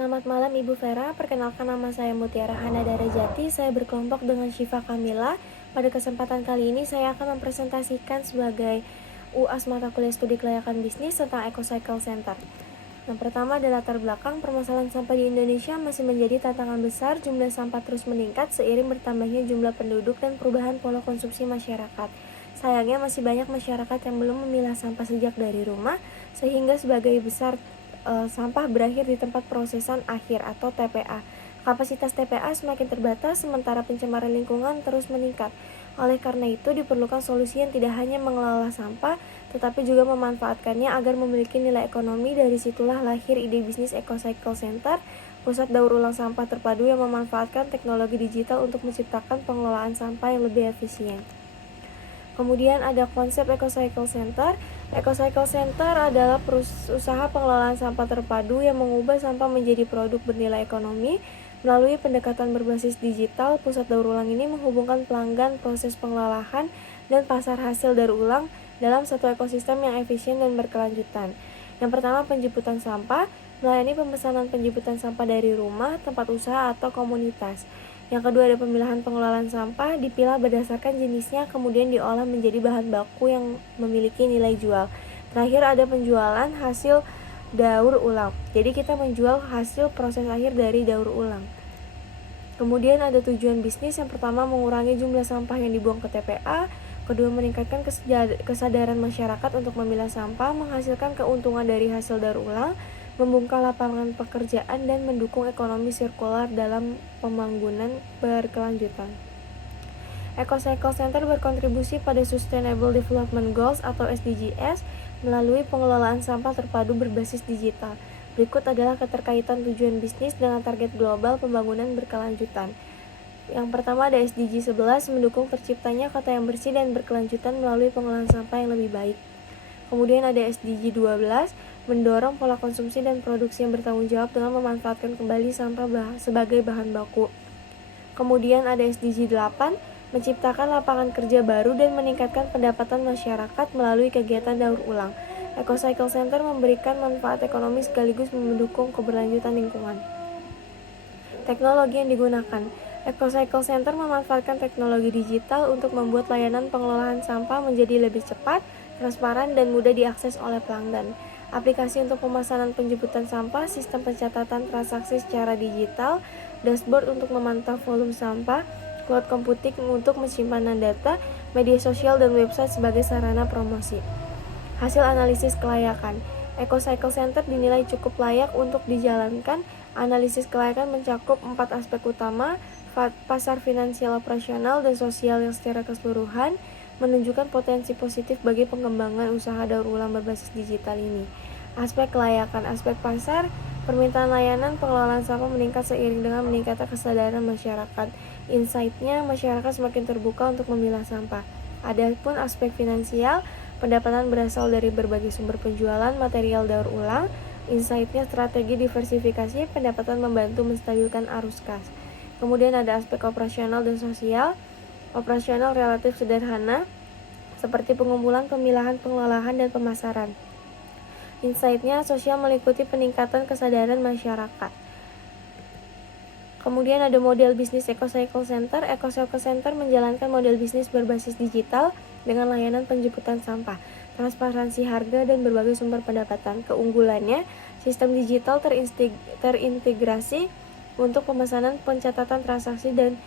Selamat malam Ibu Vera, perkenalkan nama saya Mutiara Hana Darajati, saya berkelompok dengan Syifa Kamila. Pada kesempatan kali ini saya akan mempresentasikan sebagai UAS mata kuliah studi kelayakan bisnis tentang EcoCycle Center. Yang pertama adalah latar belakang, permasalahan sampah di Indonesia masih menjadi tantangan besar, jumlah sampah terus meningkat seiring bertambahnya jumlah penduduk dan perubahan pola konsumsi masyarakat. Sayangnya masih banyak masyarakat yang belum memilah sampah sejak dari rumah, sehingga sebagai besar sampah berakhir di tempat prosesan akhir atau TPA. Kapasitas TPA semakin terbatas sementara pencemaran lingkungan terus meningkat. Oleh karena itu diperlukan solusi yang tidak hanya mengelola sampah, tetapi juga memanfaatkannya agar memiliki nilai ekonomi. Dari situlah lahir ide bisnis EcoCycle Center, pusat daur ulang sampah terpadu yang memanfaatkan teknologi digital untuk menciptakan pengelolaan sampah yang lebih efisien. Kemudian ada konsep EcoCycle Center. EcoCycle Center adalah usaha pengelolaan sampah terpadu yang mengubah sampah menjadi produk bernilai ekonomi. Melalui pendekatan berbasis digital, pusat daur ulang ini menghubungkan pelanggan, proses pengelolaan, dan pasar hasil daur ulang dalam satu ekosistem yang efisien dan berkelanjutan. Yang pertama, penjemputan sampah, melayani pemesanan penjemputan sampah dari rumah, tempat usaha, atau komunitas. Yang kedua ada pemilahan pengelolaan sampah, dipilah berdasarkan jenisnya kemudian diolah menjadi bahan baku yang memiliki nilai jual. Terakhir ada penjualan hasil daur ulang. Jadi kita menjual hasil proses akhir dari daur ulang. Kemudian ada tujuan bisnis, yang pertama mengurangi jumlah sampah yang dibuang ke TPA, kedua meningkatkan kesadaran masyarakat untuk memilah sampah, menghasilkan keuntungan dari hasil daur ulang, membuka lapangan pekerjaan, dan mendukung ekonomi sirkular dalam pembangunan berkelanjutan. EcoCycle Center berkontribusi pada Sustainable Development Goals atau SDGs melalui pengelolaan sampah terpadu berbasis digital. Berikut adalah keterkaitan tujuan bisnis dengan target global pembangunan berkelanjutan. Yang pertama ada SDG 11, mendukung terciptanya kota yang bersih dan berkelanjutan melalui pengolahan sampah yang lebih baik. Kemudian ada SDG 12, mendorong pola konsumsi dan produksi yang bertanggung jawab dengan memanfaatkan kembali sampah sebagai bahan baku. Kemudian ada SDG 8, menciptakan lapangan kerja baru dan meningkatkan pendapatan masyarakat melalui kegiatan daur ulang. EcoCycle Center memberikan manfaat ekonomi sekaligus mendukung keberlanjutan lingkungan. Teknologi yang digunakan. EcoCycle Center memanfaatkan teknologi digital untuk membuat layanan pengelolaan sampah menjadi lebih cepat, transparan, dan mudah diakses oleh pelanggan. Aplikasi untuk pemesanan penjemputan sampah, sistem pencatatan transaksi secara digital, dashboard untuk memantau volume sampah, cloud computing untuk penyimpanan data, media sosial, dan website sebagai sarana promosi. Hasil analisis kelayakan. EcoCycle Center dinilai cukup layak untuk dijalankan. Analisis kelayakan mencakup 4 aspek utama: pasar, finansial, operasional, dan sosial yang secara keseluruhan menunjukkan potensi positif bagi pengembangan usaha daur ulang berbasis digital ini. Aspek kelayakan, aspek pasar, permintaan layanan pengelolaan sampah meningkat seiring dengan meningkatnya kesadaran masyarakat. Insight-nya, masyarakat semakin terbuka untuk memilah sampah. Adapun aspek finansial, pendapatan berasal dari berbagai sumber penjualan material daur ulang. Insight-nya, strategi diversifikasi, pendapatan membantu menstabilkan arus kas. Kemudian ada aspek operasional dan sosial. Operasional relatif sederhana, seperti pengumpulan, pemilahan, pengolahan, dan pemasaran. Insight-nya sosial meliputi peningkatan kesadaran masyarakat. Kemudian ada model bisnis EcoCycle Center. EcoCycle Center menjalankan model bisnis berbasis digital dengan layanan penjemputan sampah, transparansi harga, dan berbagai sumber pendapatan. Keunggulannya, sistem digital terintegrasi untuk pemesanan, pencatatan transaksi, dan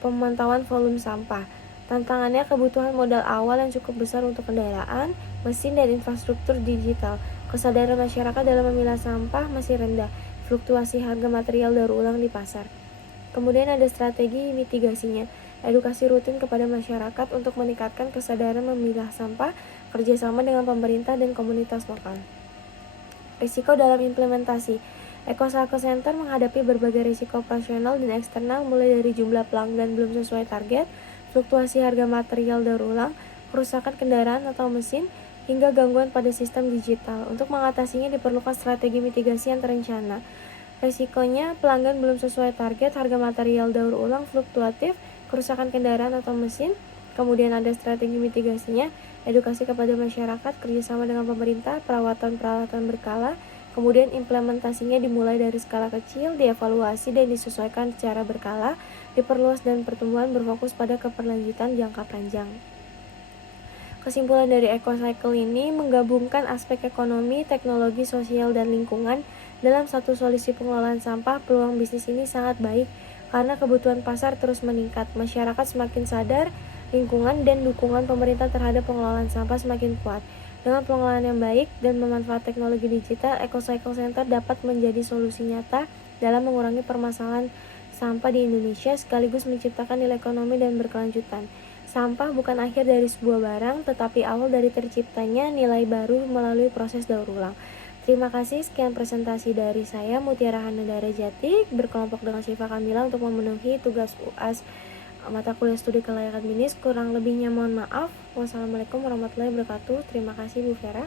pemantauan volume sampah. Tantangannya, kebutuhan modal awal yang cukup besar untuk kendaraan, mesin, dan infrastruktur digital. Kesadaran masyarakat dalam memilah sampah masih rendah. Fluktuasi harga material daur ulang di pasar. Kemudian ada strategi mitigasinya. Edukasi rutin kepada masyarakat untuk meningkatkan kesadaran memilah sampah, kerjasama dengan pemerintah dan komunitas lokal. Risiko dalam implementasi. EcoCycle Center menghadapi berbagai risiko operasional dan eksternal, mulai dari jumlah pelanggan belum sesuai target, fluktuasi harga material daur ulang, kerusakan kendaraan atau mesin, hingga gangguan pada sistem digital. Untuk mengatasinya diperlukan strategi mitigasi yang terencana. Risikonya, pelanggan belum sesuai target, harga material daur ulang fluktuatif, kerusakan kendaraan atau mesin. Kemudian ada strategi mitigasinya, edukasi kepada masyarakat, kerjasama dengan pemerintah, perawatan peralatan berkala, Kemudian implementasinya dimulai dari skala kecil, dievaluasi dan disesuaikan secara berkala, diperluas dan pertumbuhan berfokus pada keberlanjutan jangka panjang. Kesimpulan dari EcoCycle ini menggabungkan aspek ekonomi, teknologi, sosial, dan lingkungan dalam satu solusi pengelolaan sampah. Peluang bisnis ini sangat baik karena kebutuhan pasar terus meningkat, masyarakat semakin sadar lingkungan, dan dukungan pemerintah terhadap pengelolaan sampah semakin kuat. Dengan pengelolaan yang baik dan memanfaatkan teknologi digital, EcoCycle Center dapat menjadi solusi nyata dalam mengurangi permasalahan sampah di Indonesia sekaligus menciptakan nilai ekonomi dan berkelanjutan. Sampah bukan akhir dari sebuah barang, tetapi awal dari terciptanya nilai baru melalui proses daur ulang. Terima kasih, sekian presentasi dari saya, Mutiara Hanadara Jati, berkelompok dengan Syifa Kamila untuk memenuhi tugas UAS mata kuliah studi kelayakan bisnis. Kurang lebihnya mohon maaf. Wassalamualaikum warahmatullahi wabarakatuh. Terima kasih Bu Vera.